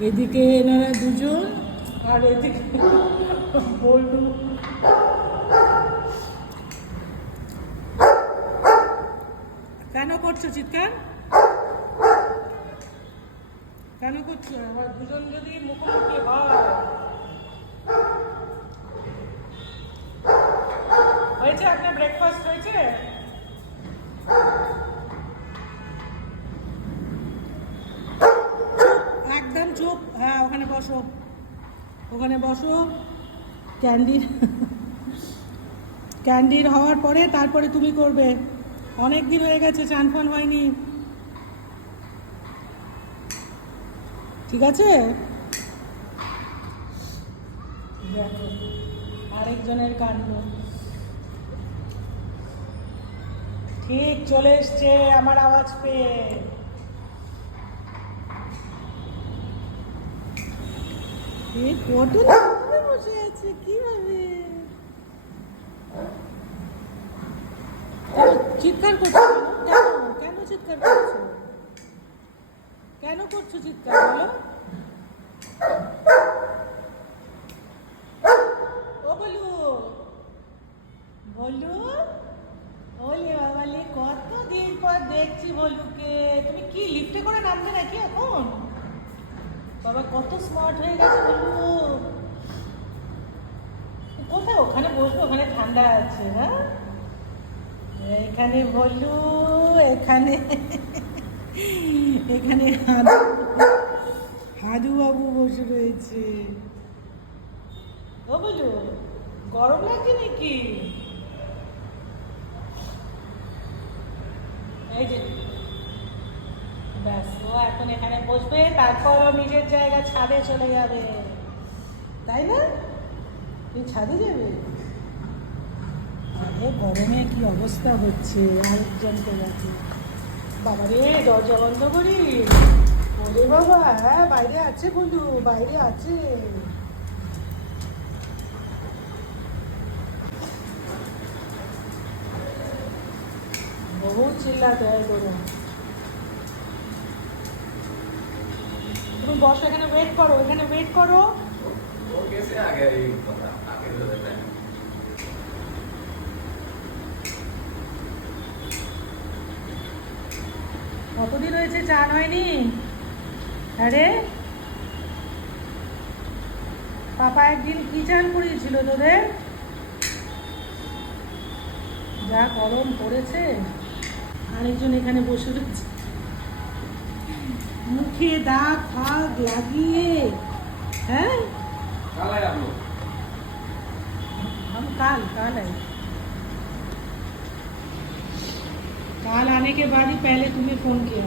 এদিকে এনারা দুজন আর এদিকে কেন করছ চিৎকার? কেন করছ? দুজন যদি মুখোমুখি হয়। চুপ হ্যাঁ ওখানে বসো। ওখানে বসো। ক্যান্ডির ক্যান্ডির হওয়ার পরে তারপরে তুমি করবে। অনেক দিন হয়ে গেছে চান ফান হয়নি। ঠিক আছে? আরেকজনের কাণ্ড। ঠিক, চলে এসছে, আমার আওয়াজ পেয়ে। পটল কীভাবে? বসে চিৎকার করছ? কেন? কেন চিৎকার করছ? কেন করছ চিৎকার, বলো? ও বলু বলু ওলে বাবালে কত দিন পর দেখছি বলুকে। তুমি কি লিফটে করে নামবে নাকি এখন? বাবা, কত স্মার্ট হয়ে গেছে বলু কোথায়? ওখানে বসবো, ওখানে ঠান্ডা আছে হ্যাঁ? এখানে বলু, এখানে এখানে হাদু হাদু বাবু বসে রয়েছে। ও বলু, গরম লাগছে নাকি? এই যে ব্যাস এখন এখানে বসবে তারপর ও নিজের জায়গা ছাদে চলে যাবে। তাই না? তুই ছাদে যাবে? আরে গরমে কি অবস্থা হচ্ছে? আরেকজনকে দেখো বাবা রে দরজা বন্ধ করি ওরে বাবা হ্যাঁ বাইরে আছে বন্ধু, বাইরে আছে। বহু চিল্লাতে হয় গরম। বসো, এখানে ওয়েট করো, এখানে ওয়েট করো। কতদিন হয়েছে চান হয়নি? আরে। পাপা একদিন কি চান করিয়েছিল তোদের? যা গরম পড়েছে। আরেকজন এখানে বসে রয়েছে। মুখে দাগ ফাগ লাগিয়ে হ্যাঁ कल आए आप लोग हम काल काल आए काल आने के बाद ही पहले तुम्हें फोन किया